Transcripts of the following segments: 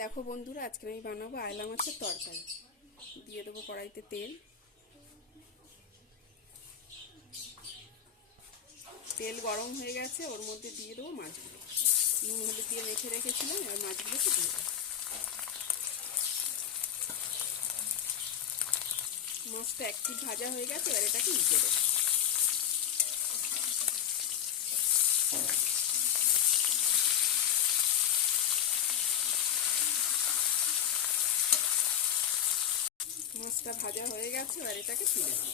দেখো বন্ধুরা, আজকে আমি বানাবো আয়লা মাছের তরকারি। দিয়ে দেবো কড়াইতে তেল। তেল গরম হয়ে গেছে, ওর মধ্যে দিয়ে দেবো মাছগুলো। নুন, হলুদ দিয়ে মেখে রেখেছিলাম, এবার মাছগুলোকে দিয়ে দেবো। মাছটা এক পিঠ ভাজা হয়ে গেছে, এবার এটাকে নিচে দেবো। মাছটা ভাজা হয়ে গেছে, এবার এটাকে তুলে দেবো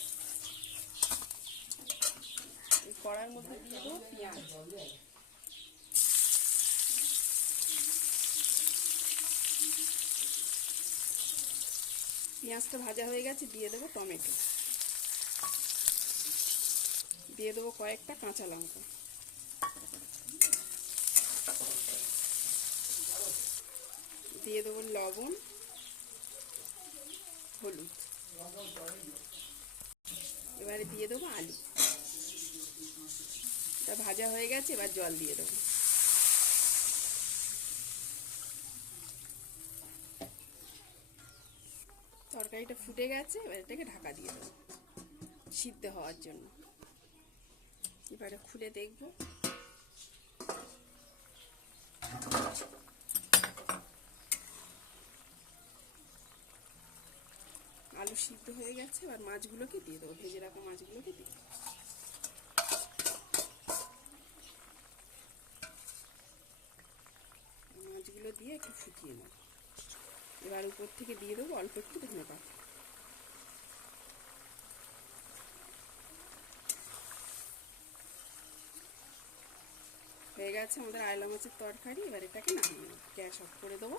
এই কড়ার মধ্যে দিয়ে দেবো পেঁয়াজ। পেঁয়াজটা ভাজা হয়ে গেছে, দিয়ে দেবো টমেটো। দিয়ে দেবো কয়েকটা কাঁচা লঙ্কা। দিয়ে দেবো লবণ হলুদ এবারে দিয়ে দেবো আলু। এটা ভাজা হয়ে গেছে, এবার জল দিয়ে দেবো। তরকারিটা ফুটে গেছে, এবার এটাকে ঢাকা দিয়ে দেবো সিদ্ধ হওয়ার জন্য। এবারে খুলে দেখব। আলু সিদ্ধ হয়ে গেছে, এবার মাছগুলোকে দিয়ে দেবো, ভেজে রাখা মাছগুলোকে দিয়ে মাছগুলো দিয়ে একটু ফুটিয়ে নেব। এবার উপর থেকে দিয়ে দেবো অল্প একটু ধনে হয়ে গেছে আমাদের আয়লা মাছের তরকারি, এবার এটাকে নামিয়ে নেব। গ্যাস অফ করে দেবো।